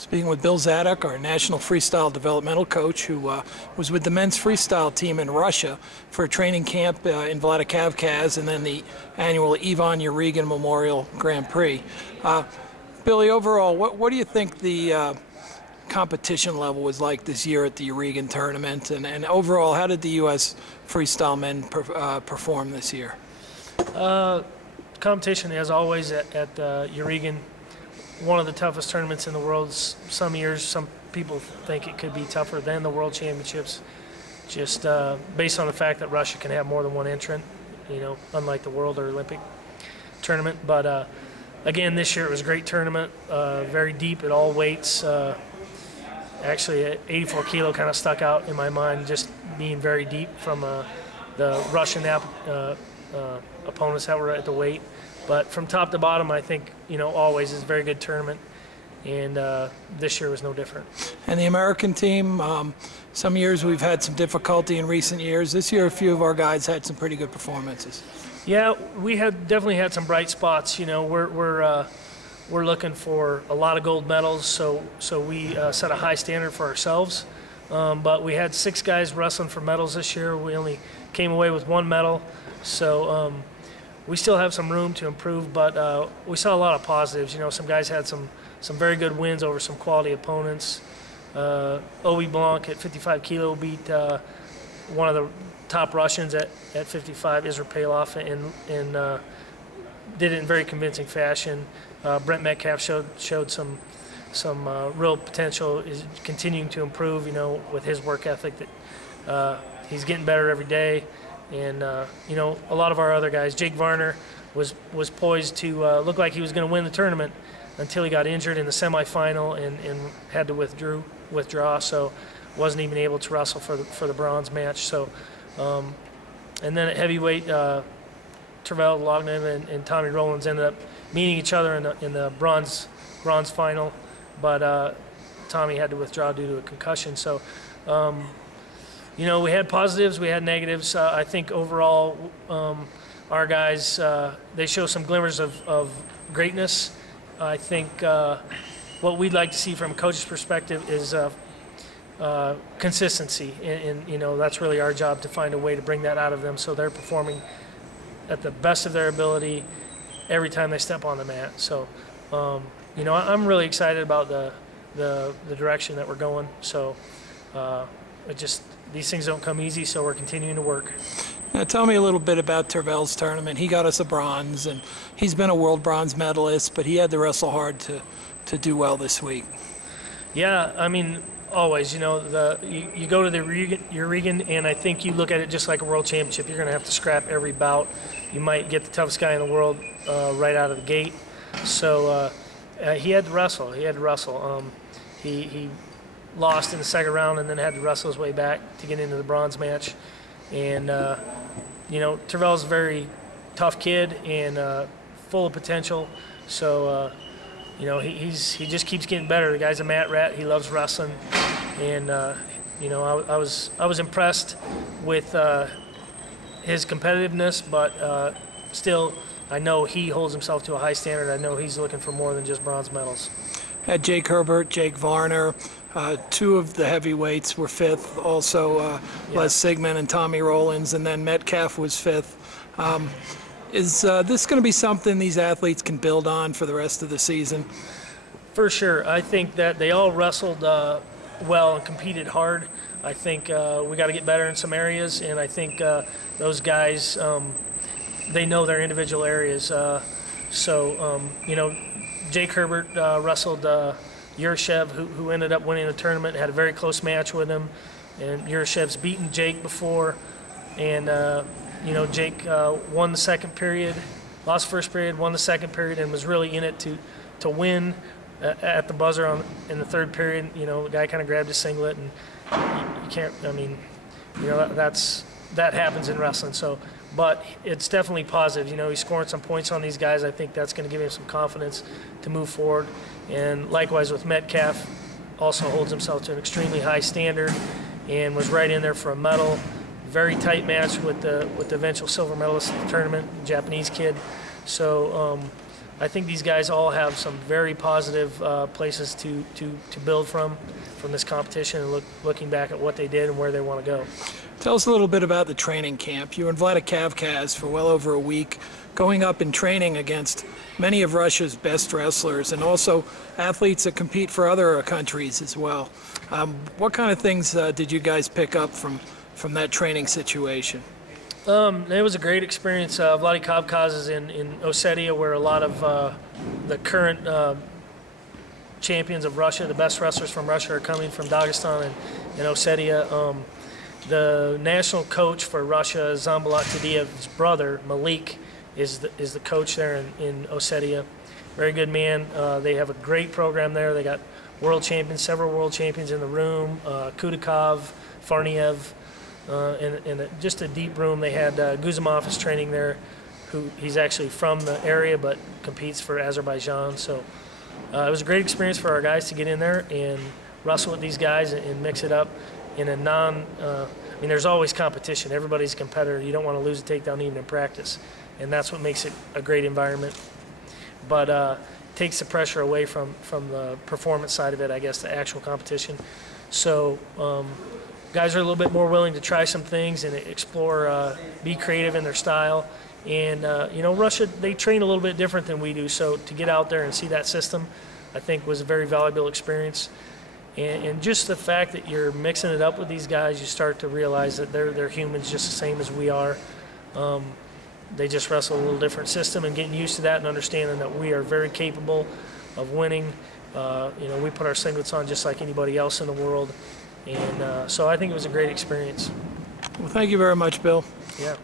Speaking with Bill Zadick, our national freestyle developmental coach, who was with the men's freestyle team in Russia for a training camp in Vladikavkaz and then the annual Yarygin Memorial Grand Prix. Billy, overall, what do you think the competition level was like this year at the Yarygin tournament, and overall, how did the U.S. freestyle men perform this year? Competition, as always, at Yarygin, one of the toughest tournaments in the world. Some years, some people think it could be tougher than the World Championships, just based on the fact that Russia can have more than one entrant, unlike the World or Olympic tournament. But again, this year it was a great tournament, very deep at all weights. Actually, at 84 kilo kind of stuck out in my mind, just being very deep from the Russian opponents that were at the weight. But from top to bottom, I think, always is a very good tournament, and this year was no different. And the American team, some years we've had some difficulty in recent years. This year, a few of our guys had some pretty good performances. Yeah, we definitely had some bright spots. We're looking for a lot of gold medals, so we set a high standard for ourselves. But we had 6 guys wrestling for medals this year. We only came away with 1 medal, so we still have some room to improve, but we saw a lot of positives. Some guys had some very good wins over some quality opponents. Obi Blanc at 55 kilo beat one of the top Russians at 55, Israel Palov, and did it in very convincing fashion. Brent Metcalf showed some real potential, is continuing to improve, with his work ethic. That he's getting better every day. And a lot of our other guys, Jake Varner was poised to look like he was going to win the tournament until he got injured in the semifinal and had to withdraw, so wasn't even able to wrestle for the bronze match. So, and then at heavyweight, Terrell and Tommy Rowlands ended up meeting each other in the bronze final, but Tommy had to withdraw due to a concussion. So. We had positives, we had negatives. I think overall, our guys, they show some glimmers of greatness. I think what we'd like to see from a coach's perspective is consistency, and that's really our job, to find a way to bring that out of them so they're performing at the best of their ability every time they step on the mat. So, I'm really excited about the direction that we're going. So, these things don't come easy, so we're continuing to work. Now, tell me a little bit about Terrell's tournament. He got us a bronze, and he's been a world bronze medalist, but he had to wrestle hard to do well this week. Yeah, I mean, always, you go to the Yarygin, and I think you look at it just like a world championship. You're going to have to scrap every bout. You might get the toughest guy in the world right out of the gate. So he had to wrestle. He lost in the second round and then had to wrestle his way back to get into the bronze match. And, Terrell's a very tough kid and full of potential. So, he just keeps getting better. The guy's a mat rat. He loves wrestling. And, I was impressed with his competitiveness, but still, I know he holds himself to a high standard. I know he's looking for more than just bronze medals. Had Jake Herbert, Jake Varner, 2 of the heavyweights were 5th, also Les Sigmund and Tommy Rowlands, and then Metcalf was 5th. Is this going to be something these athletes can build on for the rest of the season? For sure. I think that they all wrestled well and competed hard. I think we got to get better in some areas, and I think those guys, they know their individual areas. Jake Herbert wrestled Yuryshev, who ended up winning the tournament, had a very close match with him. And Yuryshev's beaten Jake before. And, Jake won the second period, lost first period, won the second period, and was really in it to win at the buzzer in the third period. The guy kind of grabbed his singlet, and you can't, that happens in wrestling. So, but it's definitely positive. He's scoring some points on these guys. I think that's going to give him some confidence to move forward. And likewise with Metcalf, also holds himself to an extremely high standard and was right in there for a medal. Very tight match with the eventual silver medalist of the tournament, the Japanese kid. So I think these guys all have some very positive places to build from this competition, and looking back at what they did and where they want to go. Tell us a little bit about the training camp. You were in Vladikavkaz for well over a week, going up and training against many of Russia's best wrestlers and also athletes that compete for other countries as well. What kind of things did you guys pick up from that training situation? It was a great experience. Vladikavkaz is in Ossetia, where a lot of the current champions of Russia, the best wrestlers from Russia, are coming from Dagestan and Ossetia. The national coach for Russia, Zambalat Tadiyev's brother, Malik, is the coach there in Ossetia. Very good man. They have a great program there. They got world champions, several world champions in the room, Kudakov, Farniev, and just a deep room. They had Guzimov is training there, he's actually from the area but competes for Azerbaijan. So it was a great experience for our guys to get in there and wrestle with these guys and mix it up in a I mean, there's always competition. Everybody's a competitor. You don't want to lose a takedown even in practice, and that's what makes it a great environment. But takes the pressure away from the performance side of it, I guess, the actual competition. So guys are a little bit more willing to try some things and explore, be creative in their style. And, you know, Russia, they train a little bit different than we do. So to get out there and see that system, I think was a very valuable experience. And just the fact that you're mixing it up with these guys, you start to realize that they're humans just the same as we are. They just wrestle a little different system, and getting used to that and understanding that we are very capable of winning. You know, we put our singlets on just like anybody else in the world. And so I think it was a great experience. Well, thank you very much, Bill. Yeah.